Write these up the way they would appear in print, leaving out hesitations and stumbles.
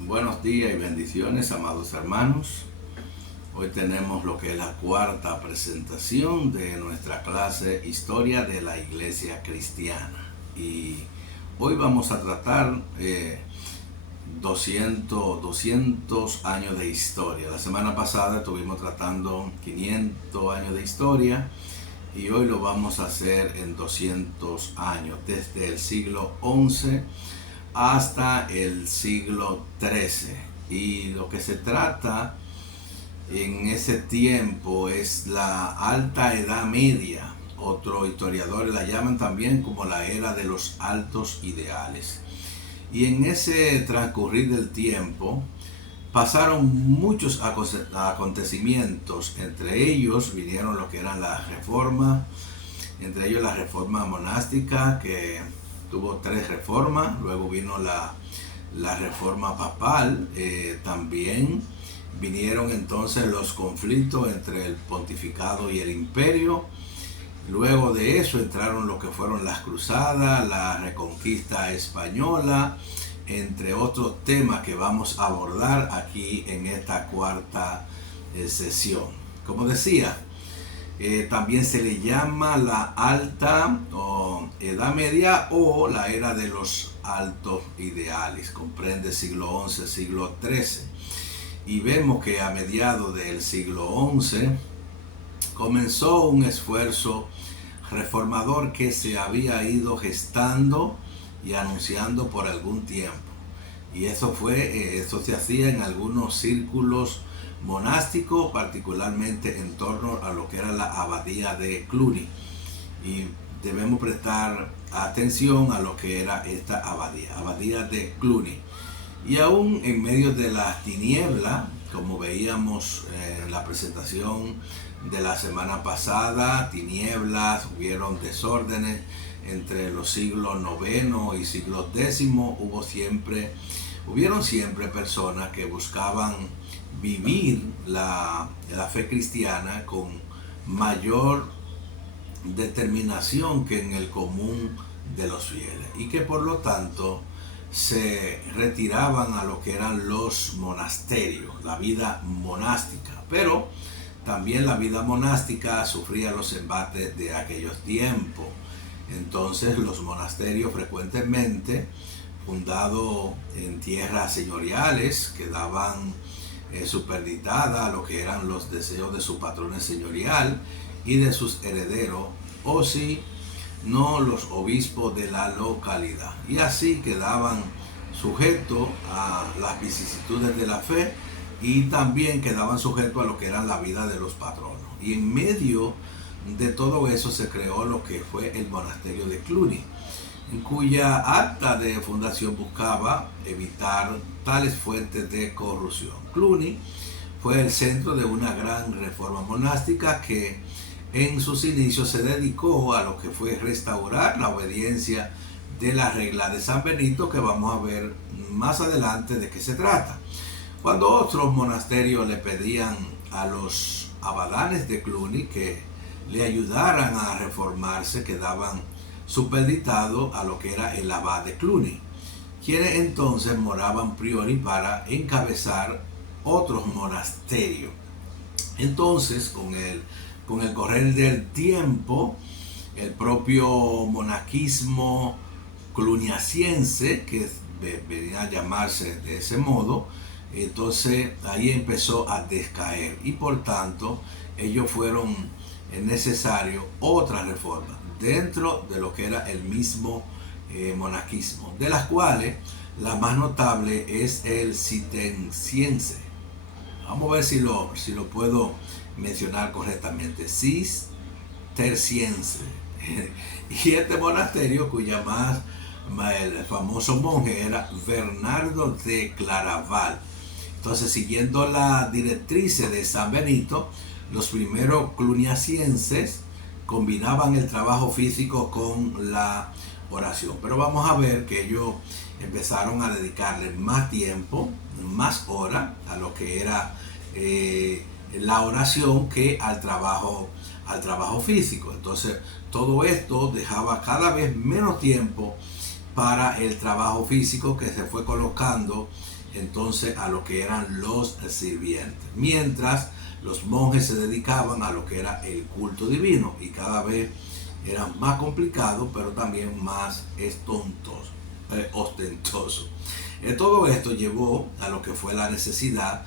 Buenos días y bendiciones, amados hermanos. Hoy tenemos lo que es la cuarta presentación de nuestra clase Historia de la Iglesia Cristiana. Y hoy vamos a tratar 200 años de historia. La semana pasada estuvimos tratando 500 años de historia y hoy lo vamos a hacer en 200 años, desde el siglo XI hasta el siglo XIII. Y lo que se trata en ese tiempo es la Alta Edad Media. Otros historiadores la llaman también como la era de los altos ideales. Y en ese transcurrir del tiempo pasaron muchos acontecimientos. Entre ellos vinieron lo que eran las reformas, entre ellos la reforma monástica, que tuvo 3 reformas. Luego vino la reforma papal. También vinieron entonces los conflictos entre el pontificado y el imperio. Luego de eso entraron lo que fueron las cruzadas, la reconquista española, entre otros temas que vamos a abordar aquí en esta cuarta sesión. Como decía, también se le llama la Alta Edad Media o la era de los altos ideales. Comprende siglo XI, siglo XIII. Y vemos que a mediados del siglo XI comenzó un esfuerzo reformador que se había ido gestando y anunciando por algún tiempo. Y eso se hacía en algunos círculos monásticos, particularmente en torno a lo que era la abadía de Cluny. Y debemos prestar atención a lo que era esta abadía de Cluny. Y aún en medio de las tinieblas, como veíamos en la presentación de la semana pasada, tinieblas, hubieron desórdenes entre los siglos IX y siglos X. Hubieron siempre personas que buscaban vivir la fe cristiana con mayor determinación que en el común de los fieles, y que por lo tanto se retiraban a lo que eran los monasterios, la vida monástica. Pero también la vida monástica sufría los embates de aquellos tiempos. Entonces los monasterios, frecuentemente fundados en tierras señoriales, quedaban superditadas a lo que eran los deseos de su patrón señorial y de sus herederos, o si no, los obispos de la localidad. Y así quedaban sujetos a las vicisitudes de la fe, y también quedaban sujetos a lo que era la vida de los patronos. Y en medio de todo eso se creó lo que fue el monasterio de Cluny, en cuya acta de fundación buscaba evitar tales fuentes de corrupción. Cluny fue el centro de una gran reforma monástica que en sus inicios se dedicó a lo que fue restaurar la obediencia de la regla de San Benito, que vamos a ver más adelante de qué se trata. Cuando otros monasterios le pedían a los abadanes de Cluny que le ayudaran a reformarse, quedaban supeditados a lo que era el abad de Cluny, quienes entonces moraban priori para encabezar otros monasterios. Entonces, con el correr del tiempo, el propio monaquismo cluniaciense, que venía a llamarse de ese modo, entonces ahí empezó a descaer, y por tanto ellos fueron necesarios otras reformas dentro de lo que era el mismo monaquismo, de las cuales la más notable es el cisterciense. Vamos a ver si lo puedo mencionar correctamente: cisterciense. Y este monasterio, el famoso monje era Bernardo de Claraval. Entonces, siguiendo la directriz de San Benito, los primeros cluniacienses combinaban el trabajo físico con la oración. Pero vamos a ver que ellos empezaron a dedicarle más tiempo, más horas a lo que era la oración que al trabajo físico. Entonces, todo esto dejaba cada vez menos tiempo para el trabajo físico, que se fue colocando entonces a lo que eran los sirvientes, mientras los monjes se dedicaban a lo que era el culto divino, y cada vez era más complicado, pero también más ostentoso. Todo esto llevó a lo que fue la necesidad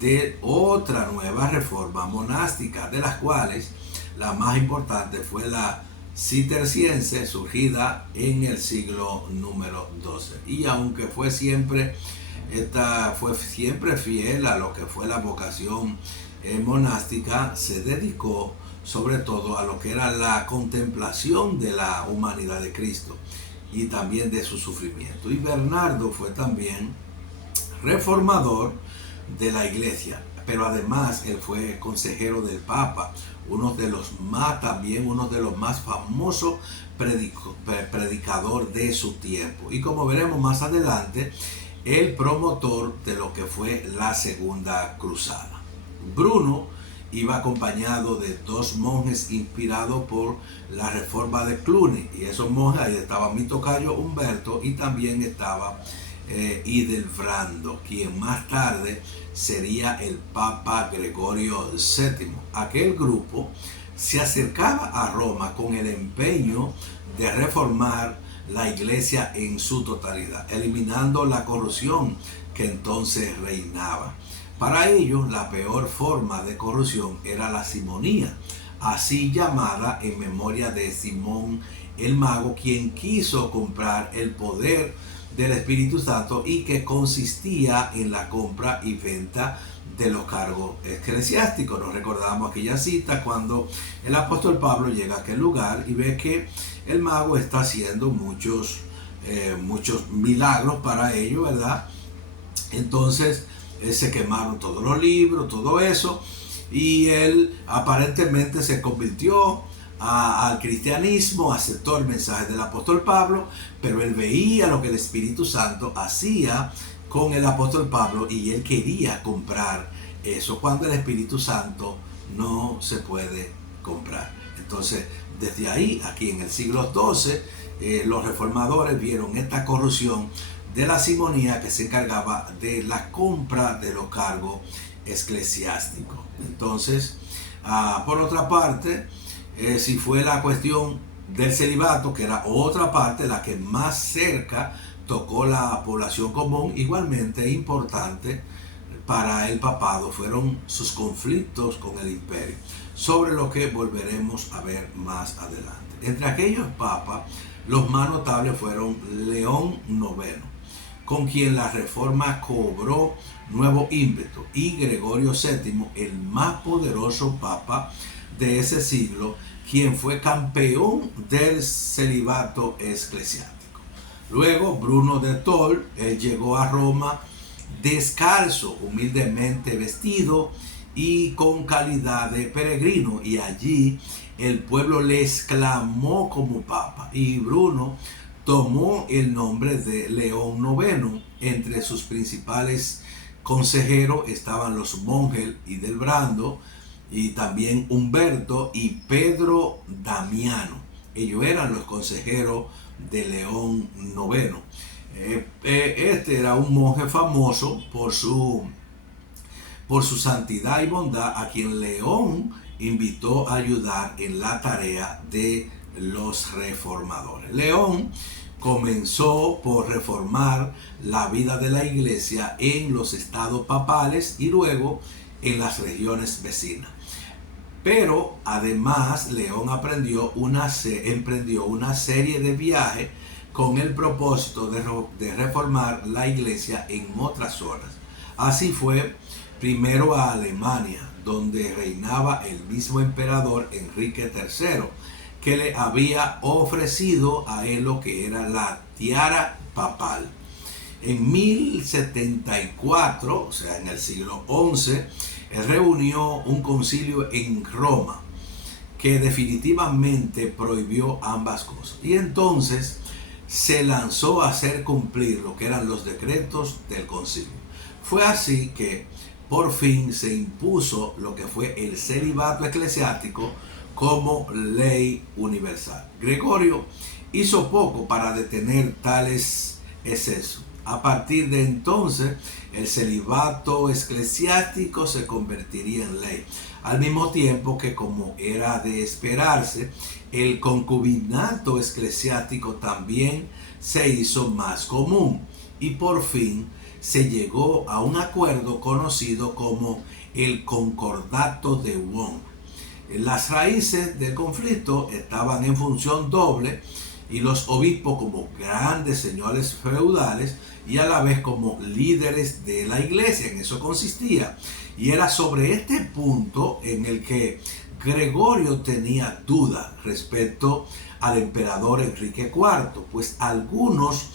de otra nueva reforma monástica, de las cuales la más importante fue la cisterciense, surgida en el siglo número 12. Y aunque fue siempre fiel a lo que fue la vocación monástica, se dedicó sobre todo a lo que era la contemplación de la humanidad de Cristo y también de su sufrimiento. Y Bernardo fue también reformador de la iglesia, pero además él fue consejero del Papa, uno de los más famosos predicador de su tiempo, y como veremos más adelante, el promotor de lo que fue la Segunda Cruzada. Bruno iba acompañado de dos monjes inspirados por la reforma de Cluny, y esos monjes, ahí estaba mi tocayo Humberto, y también estaba Hildebrando, quien más tarde sería el Papa Gregorio VII. Aquel grupo se acercaba a Roma con el empeño de reformar la iglesia en su totalidad, eliminando la corrupción que entonces reinaba. Para ellos, la peor forma de corrupción era la simonía, así llamada en memoria de Simón el Mago, quien quiso comprar el poder del Espíritu Santo y que consistía en la compra y venta de los cargos eclesiásticos. Nos recordamos aquella cita cuando el apóstol Pablo llega a aquel lugar y ve que el mago está haciendo muchos milagros para ello, ¿verdad? Entonces se quemaron todos los libros, todo eso, y él aparentemente se convirtió al cristianismo, aceptó el mensaje del apóstol Pablo, pero él veía lo que el Espíritu Santo hacía con el apóstol Pablo y él quería comprar eso, cuando el Espíritu Santo no se puede comprar. Entonces, desde ahí, aquí en el siglo XII, los reformadores vieron esta corrupción de la simonía, que se encargaba de la compra de los cargos eclesiásticos. Entonces, por otra parte, si fue la cuestión del celibato, que era otra parte, la que más cerca tocó la población común, igualmente importante para el papado fueron sus conflictos con el imperio, sobre lo que volveremos a ver más adelante. Entre aquellos papas, los más notables fueron León IX, con quien la reforma cobró nuevo ímpetu, y Gregorio VII, el más poderoso papa de ese siglo, quien fue campeón del celibato eclesiástico. Luego Bruno de Tol, él llegó a Roma descalzo, humildemente vestido y con calidad de peregrino, y allí el pueblo le exclamó como papa, y Bruno tomó el nombre de León IX. Entre sus principales consejeros estaban los monjes Hildebrando y también Humberto y Pedro Damiano. Ellos eran los consejeros de León IX. Este era un monje famoso por su santidad y bondad, a quien León invitó a ayudar en la tarea de los reformadores. León comenzó por reformar la vida de la iglesia en los estados papales y luego en las regiones vecinas. Pero además León emprendió una serie de viajes con el propósito de reformar la iglesia en otras zonas. Así fue primero a Alemania, donde reinaba el mismo emperador Enrique III, que le había ofrecido a él lo que era la tiara papal. En 1074, o sea, en el siglo XI, él reunió un concilio en Roma que definitivamente prohibió ambas cosas. Y entonces se lanzó a hacer cumplir lo que eran los decretos del concilio. Fue así que por fin se impuso lo que fue el celibato eclesiástico como ley universal. Gregorio hizo poco para detener tales excesos. A partir de entonces, el celibato eclesiástico se convertiría en ley. Al mismo tiempo que, como era de esperarse, el concubinato eclesiástico también se hizo más común. Y por fin se llegó a un acuerdo conocido como el Concordato de Bonn. Las raíces del conflicto estaban en función doble, y los obispos como grandes señores feudales y a la vez como líderes de la iglesia. En eso consistía. Y era sobre este punto en el que Gregorio tenía duda respecto al emperador Enrique IV, pues algunos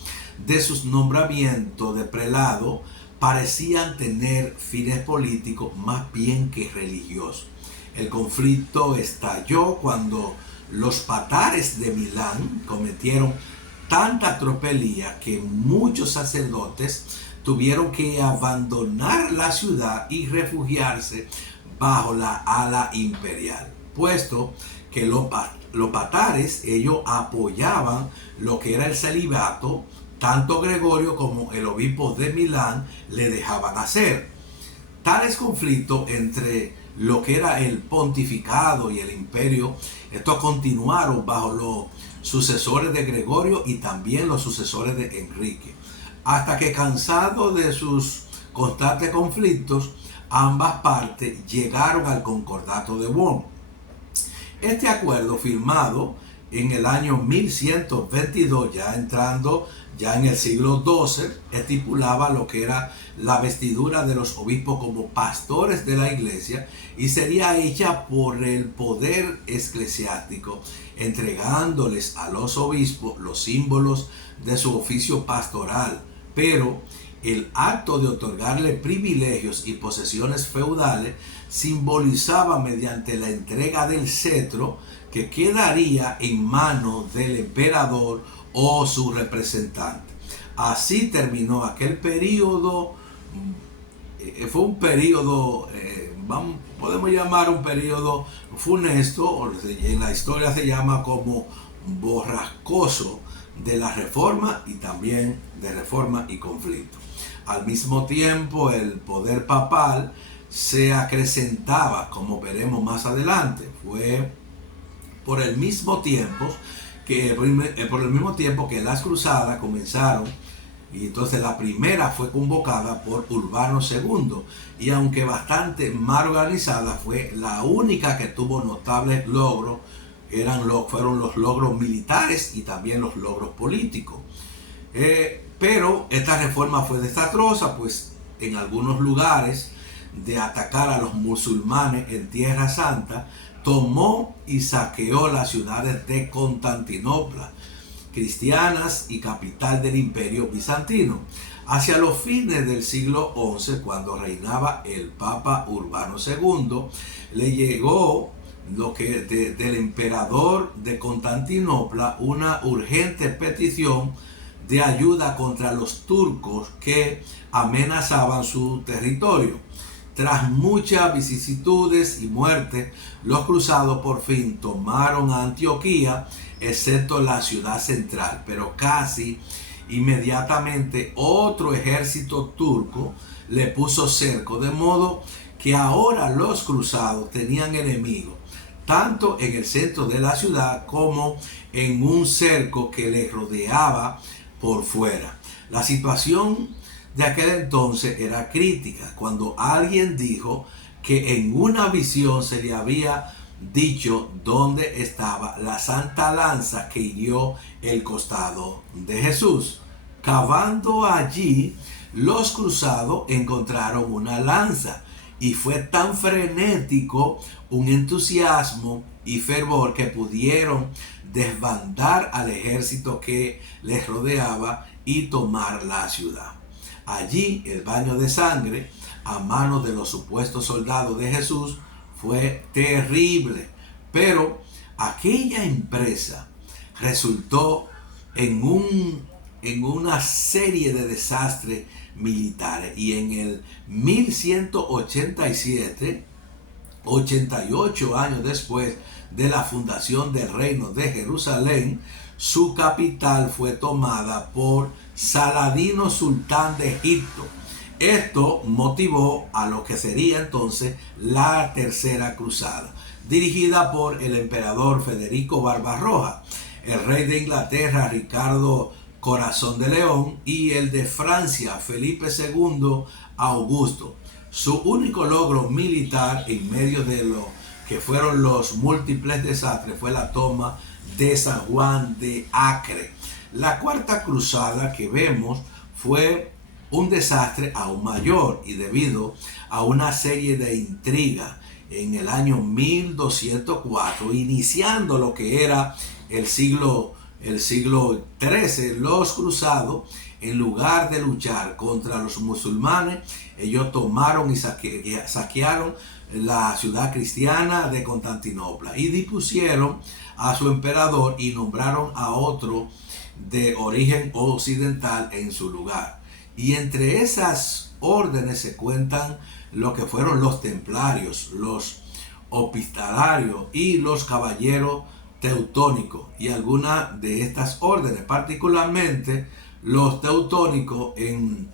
de sus nombramientos de prelado parecían tener fines políticos más bien que religiosos. El conflicto estalló cuando los patares de Milán cometieron tanta tropelía que muchos sacerdotes tuvieron que abandonar la ciudad y refugiarse bajo la ala imperial, puesto que los patares, ellos apoyaban lo que era el celibato. Tanto Gregorio como el obispo de Milán le dejaban hacer. Tales conflictos entre lo que era el pontificado y el imperio, estos continuaron bajo los sucesores de Gregorio y también los sucesores de Enrique, hasta que, cansados de sus constantes conflictos, ambas partes llegaron al Concordato de Bonn. Este acuerdo, firmado en el año 1122, ya entrando ya en el siglo XII, estipulaba lo que era la vestidura de los obispos como pastores de la iglesia, y sería hecha por el poder eclesiástico, entregándoles a los obispos los símbolos de su oficio pastoral. Pero el acto de otorgarle privilegios y posesiones feudales simbolizaba mediante la entrega del cetro, que quedaría en manos del emperador o su representante. Así terminó aquel periodo. Fue un periodo, podemos llamar un periodo funesto, o en la historia se llama como borrascoso, de la reforma y también de reforma y conflicto. Al mismo tiempo, el poder papal se acrecentaba, como veremos más adelante. Fue por el mismo tiempo que las cruzadas comenzaron, y entonces la primera fue convocada por Urbano II, y aunque bastante más organizada, fue la única que tuvo notables logros. Fueron los logros militares y también los logros políticos. Pero esta reforma fue desastrosa, pues en algunos lugares de atacar a los musulmanes en Tierra Santa, tomó y saqueó las ciudades de Constantinopla, cristianas y capital del Imperio Bizantino. Hacia los fines del siglo XI, cuando reinaba el Papa Urbano II, le llegó del emperador de Constantinopla una urgente petición de ayuda contra los turcos que amenazaban su territorio. Tras muchas vicisitudes y muertes, los cruzados por fin tomaron a Antioquía, excepto la ciudad central, pero casi inmediatamente otro ejército turco le puso cerco, de modo que ahora los cruzados tenían enemigos tanto en el centro de la ciudad como en un cerco que les rodeaba por fuera. La situación de aquel entonces era crítica, cuando alguien dijo que en una visión se le había dicho dónde estaba la santa lanza que hirió el costado de Jesús. Cavando allí, los cruzados encontraron una lanza, y fue tan frenético un entusiasmo y fervor que pudieron desbandar al ejército que les rodeaba y tomar la ciudad. Allí el baño de sangre a manos de los supuestos soldados de Jesús fue terrible, pero aquella empresa resultó en una serie de desastres militares, y en el 1187, 88 años después de la fundación del reino de Jerusalén, su capital fue tomada por Saladino, sultán de Egipto. Esto motivó a lo que sería entonces la Tercera Cruzada, dirigida por el emperador Federico Barbarroja, el rey de Inglaterra Ricardo Corazón de León y el de Francia Felipe II Augusto. Su único logro militar en medio de lo que fueron los múltiples desastres fue la toma de San Juan de Acre. La Cuarta Cruzada que vemos fue un desastre aún mayor y debido a una serie de intrigas en el año 1204, iniciando lo que era el siglo XIII, los cruzados, en lugar de luchar contra los musulmanes, ellos tomaron y saquearon la ciudad cristiana de Constantinopla y dispusieron a su emperador y nombraron a otro de origen occidental en su lugar. Y entre esas órdenes se cuentan lo que fueron los templarios, los hospitalarios y los caballeros teutónicos. Y algunas de estas órdenes, particularmente los teutónicos en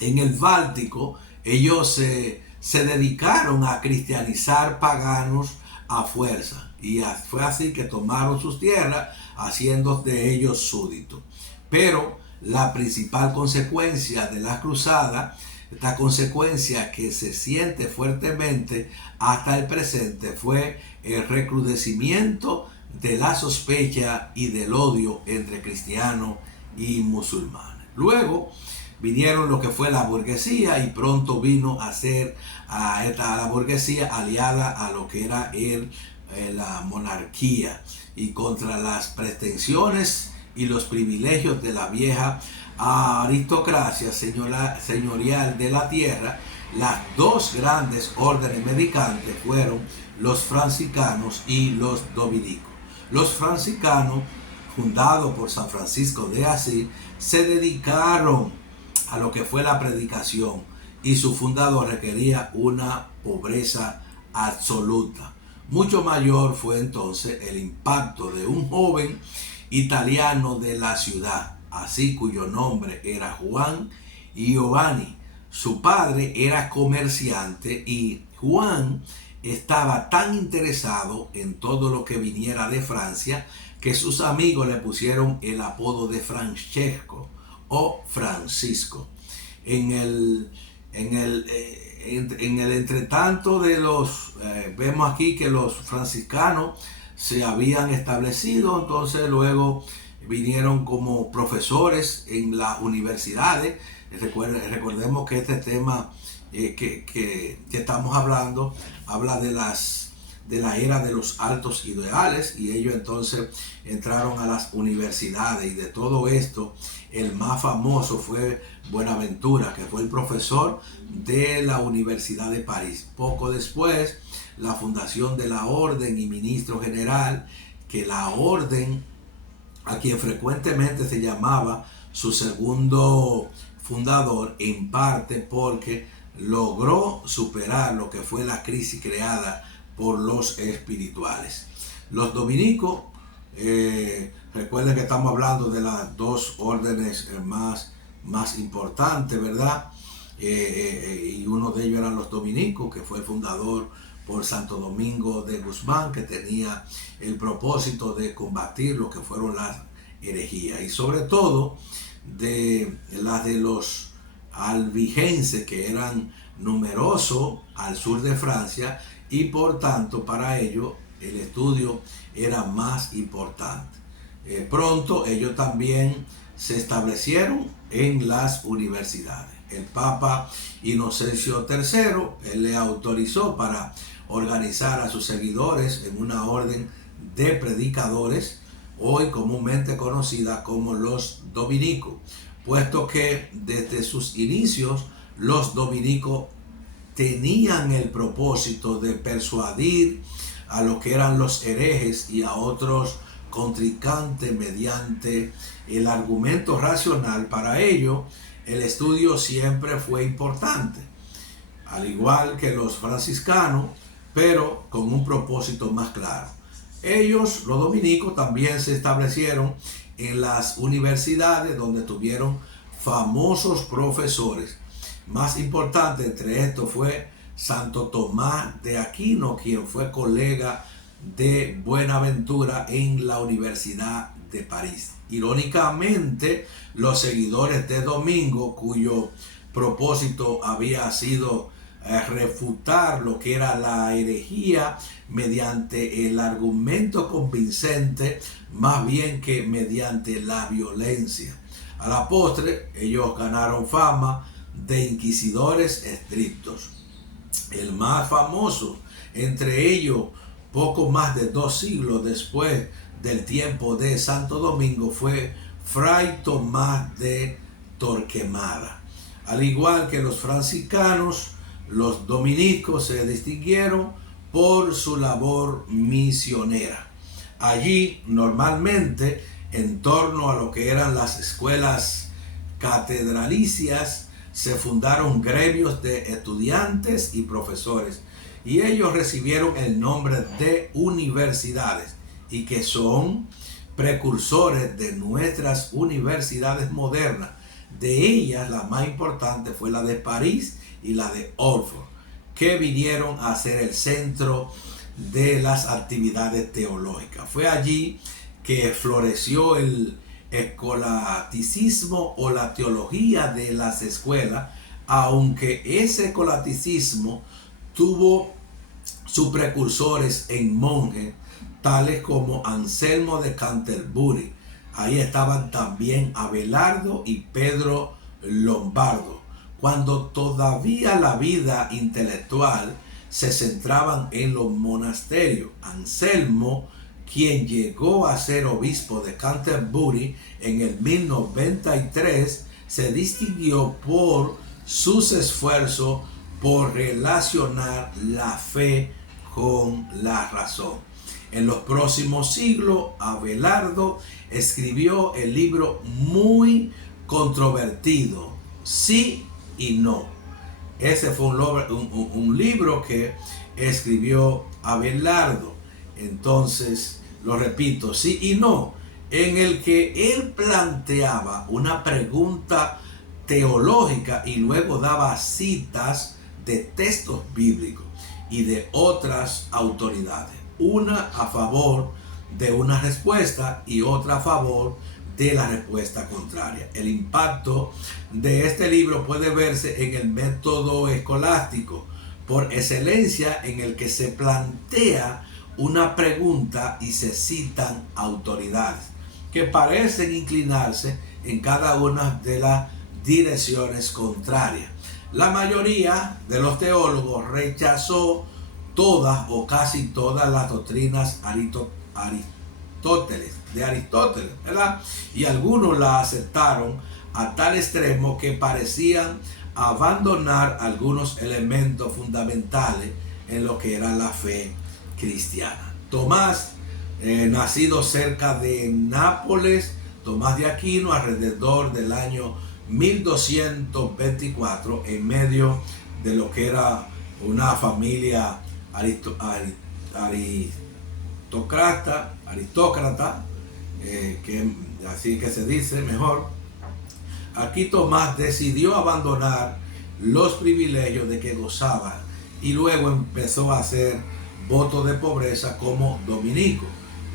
el Báltico, ellos se dedicaron a cristianizar paganos a fuerza. Y fue así que tomaron sus tierras, haciendo de ellos súbditos. Pero la principal consecuencia de la cruzada, esta consecuencia que se siente fuertemente hasta el presente, fue el recrudecimiento de la sospecha y del odio entre cristianos y musulmanes. Luego vinieron lo que fue la burguesía y pronto vino a ser la burguesía aliada a lo que era la monarquía y contra las pretensiones y los privilegios de la vieja aristocracia señorial de la tierra. Las dos grandes órdenes mendicantes fueron los franciscanos y los dominicos. Los franciscanos, fundados por San Francisco de Asís, se dedicaron a lo que fue la predicación y su fundador requería una pobreza absoluta. Mucho mayor fue entonces el impacto de un joven italiano de la ciudad, así cuyo nombre era Juan Giovanni. Su padre era comerciante y Juan estaba tan interesado en todo lo que viniera de Francia que sus amigos le pusieron el apodo de Francesco o Francisco. En el entretanto vemos aquí que los franciscanos se habían establecido, entonces luego vinieron como profesores en las universidades. Recordemos que este tema que estamos hablando habla de la era de los altos ideales, y ellos entonces entraron a las universidades, y de todo esto el más famoso fue Buenaventura, que fue el profesor de la Universidad de París. Poco después, la fundación de la orden y ministro general, que la orden, a quien frecuentemente se llamaba su segundo fundador, en parte porque logró superar lo que fue la crisis creada por los espirituales. Los dominicos, recuerden que estamos hablando de las dos órdenes más importantes, ¿verdad? Y uno de ellos eran los dominicos, que fue el fundador por Santo Domingo de Guzmán, que tenía el propósito de combatir lo que fueron las herejías, y sobre todo de las de los albigenses, que eran numerosos al sur de Francia, y por tanto para ellos el estudio era más importante. Pronto ellos también se establecieron en las universidades. El Papa Inocencio III, él le autorizó para organizar a sus seguidores en una orden de predicadores, hoy comúnmente conocida como los dominicos, puesto que desde sus inicios los dominicos tenían el propósito de persuadir a lo que eran los herejes y a otros contrincantes mediante el argumento racional. Para ello, el estudio siempre fue importante, al igual que los franciscanos, pero con un propósito más claro. Ellos, los dominicos, también se establecieron en las universidades donde tuvieron famosos profesores. Más importante entre estos fue Santo Tomás de Aquino, quien fue colega de Buenaventura en la Universidad de París. Irónicamente, los seguidores de Domingo, cuyo propósito había sido refutar lo que era la herejía mediante el argumento convincente, más bien que mediante la violencia. A la postre, ellos ganaron fama de inquisidores estrictos. El más famoso entre ellos, poco más de 2 siglos después del tiempo de Santo Domingo, fue Fray Tomás de Torquemada. Al igual que los franciscanos, los dominicos se distinguieron por su labor misionera. Allí, normalmente, en torno a lo que eran las escuelas catedralicias, se fundaron gremios de estudiantes y profesores, y ellos recibieron el nombre de universidades, y que son precursores de nuestras universidades modernas. De ellas, la más importante fue la de París y la de Oxford, que vinieron a ser el centro de las actividades teológicas. Fue allí que floreció el escolasticismo o la teología de las escuelas, aunque ese escolasticismo tuvo sus precursores en monjes, tales como Anselmo de Canterbury. Ahí estaban también Abelardo y Pedro Lombardo, cuando todavía la vida intelectual se centraban en los monasterios. Anselmo, quien llegó a ser obispo de Canterbury en el 1093, se distinguió por sus esfuerzos por relacionar la fe con la razón. En los próximos siglos, Abelardo escribió el libro muy controvertido, Sí y No. Ese fue un libro que escribió Abelardo. Entonces, lo repito, Sí y No, en el que él planteaba una pregunta teológica y luego daba citas de textos bíblicos y de otras autoridades, una a favor de una respuesta y otra a favor de la respuesta contraria. El impacto de este libro puede verse en el método escolástico por excelencia, en el que se plantea una pregunta y se citan autoridades que parecen inclinarse en cada una de las direcciones contrarias. La mayoría de los teólogos rechazó todas o casi todas las doctrinas de Aristóteles, ¿verdad? Y algunos la aceptaron a tal extremo que parecían abandonar algunos elementos fundamentales en lo que era la fe cristiana. Tomás, nacido cerca de Nápoles, Tomás de Aquino, alrededor del año 1224, en medio de lo que era una familia aristócrata, que así que se dice mejor. Aquí Tomás decidió abandonar los privilegios de que gozaba y luego empezó a hacer voto de pobreza como dominico.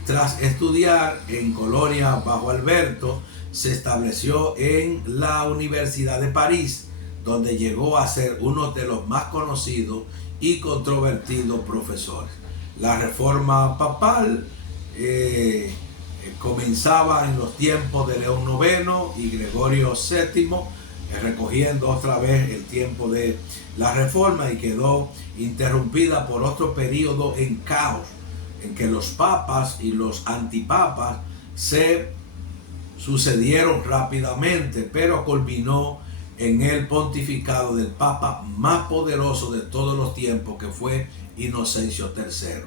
Tras estudiar en Colonia bajo Alberto, se estableció en la Universidad de París, donde llegó a ser uno de los más conocidos y controvertidos profesores. La reforma papal comenzaba en los tiempos de León IX y Gregorio VII, recogiendo otra vez el tiempo de la reforma, y quedó interrumpida por otro periodo en caos, en que los papas y los antipapas se sucedieron rápidamente, pero culminó en el pontificado del papa más poderoso de todos los tiempos, que fue Inocencio III.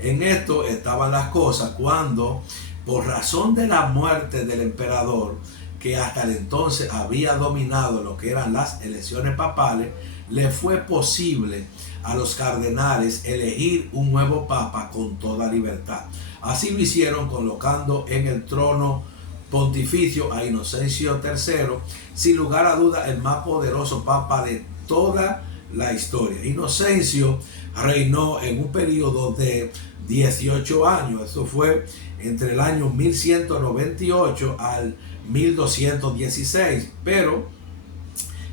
En esto estaban las cosas cuando, por razón de la muerte del emperador, que hasta el entonces había dominado lo que eran las elecciones papales, le fue posible a los cardenales elegir un nuevo papa con toda libertad. Así lo hicieron colocando en el trono pontificio a Inocencio III, sin lugar a duda el más poderoso papa de toda la historia. Inocencio reinó en un periodo de 18 años, eso fue entre el año 1198 al 1216, pero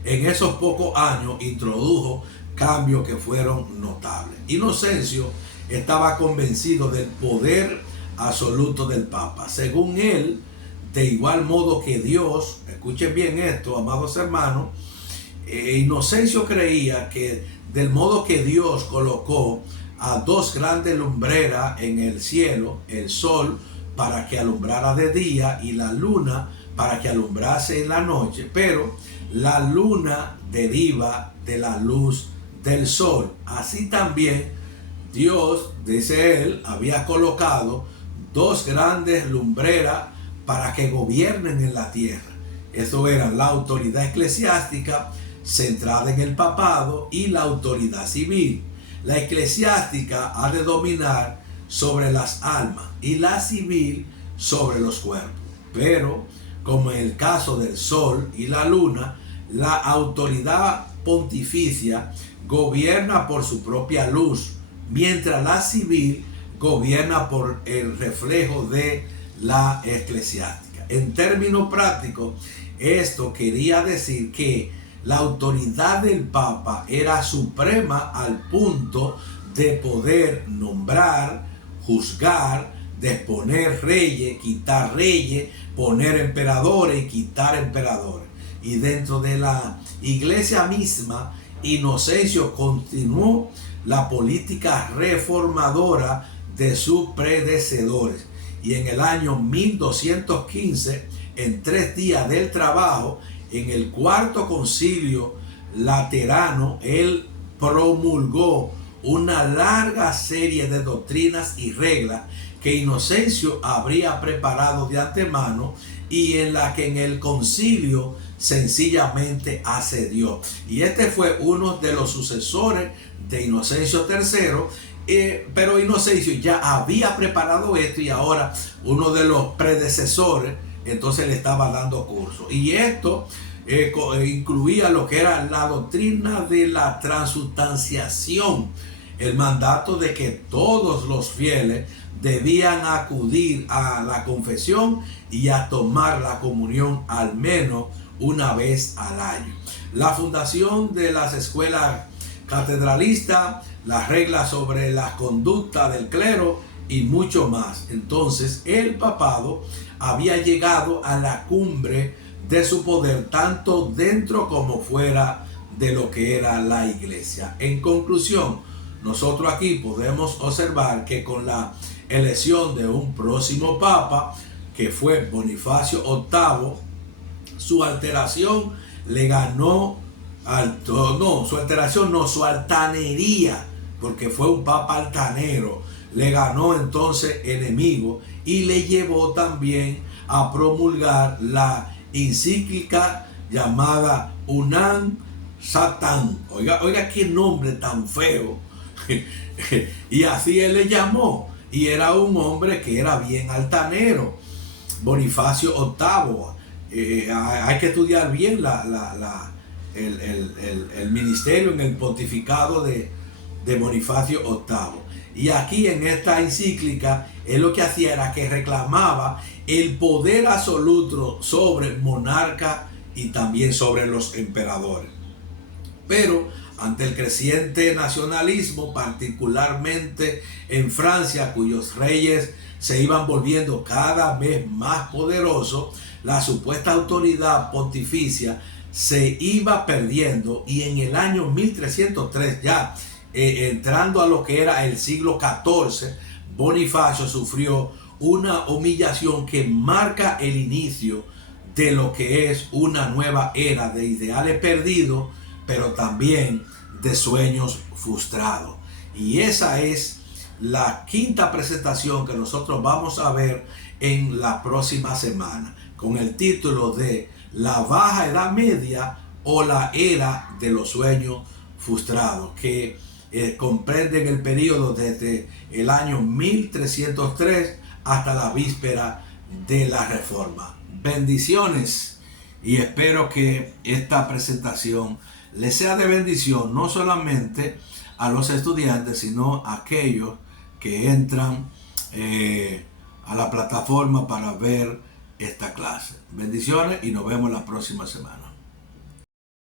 en esos pocos años introdujo cambios que fueron notables. Inocencio estaba convencido del poder absoluto del Papa. Según él, de igual modo que Dios, escuchen bien esto, amados hermanos, Inocencio creía que del modo que Dios colocó a dos grandes lumbreras en el cielo, el sol para que alumbrara de día y la luna para que alumbrase en la noche, pero la luna deriva de la luz del sol. Así también Dios, dice él, había colocado dos grandes lumbreras para que gobiernen en la tierra. Eso era la autoridad eclesiástica centrada en el papado y la autoridad civil. La eclesiástica ha de dominar sobre las almas y la civil sobre los cuerpos. Pero, como en el caso del sol y la luna, la autoridad pontificia gobierna por su propia luz, mientras la civil gobierna por el reflejo de la eclesiástica. En términos prácticos, esto quería decir que la autoridad del Papa era suprema al punto de poder nombrar, juzgar, disponer reyes, quitar reyes, poner emperadores y quitar emperadores. Y dentro de la iglesia misma, Inocencio continuó la política reformadora de sus predecesores. Y en el año 1215, en 3 días del trabajo, en el cuarto concilio laterano, él promulgó una larga serie de doctrinas y reglas que Inocencio habría preparado de antemano y en la que en el concilio sencillamente accedió. Y este fue uno de los sucesores de Inocencio III, pero Inocencio ya había preparado esto y ahora uno de los predecesores entonces le estaba dando curso. Y esto incluía lo que era la doctrina de la transustanciación, el mandato de que todos los fieles debían acudir a la confesión y a tomar la comunión al menos una vez al año. La fundación de las escuelas catedralistas, las reglas sobre la conducta del clero y mucho más. Entonces el papado había llegado a la cumbre de su poder tanto dentro como fuera de lo que era la iglesia. En conclusión, nosotros aquí podemos observar que con la elección de un próximo papa, que fue Bonifacio VIII, su alteración le ganó su altanería, porque fue un papa altanero, le ganó entonces enemigo y le llevó también a promulgar la encíclica llamada Unam Sanctam. Oiga qué nombre tan feo. Y así él le llamó, y era un hombre que era bien altanero, Bonifacio VIII. Hay que estudiar bien el ministerio en el pontificado de Bonifacio VIII. Y aquí en esta encíclica, él lo que hacía era que reclamaba el poder absoluto sobre monarca y también sobre los emperadores. Pero ante el creciente nacionalismo, particularmente en Francia, cuyos reyes se iban volviendo cada vez más poderosos, la supuesta autoridad pontificia se iba perdiendo, y en el año 1303, ya entrando a lo que era el siglo XIV, Bonifacio sufrió una humillación que marca el inicio de lo que es una nueva era de ideales perdidos, pero también de sueños frustrados. Y esa es la quinta presentación que nosotros vamos a ver en la próxima semana. con el título de La Baja Edad Media o la Era de los Sueños Frustrados, que comprenden el periodo desde el año 1303 hasta la víspera de la Reforma. Bendiciones, y espero que esta presentación les sea de bendición no solamente a los estudiantes, sino a aquellos que entran a la plataforma para ver esta clase. Bendiciones y nos vemos la próxima semana.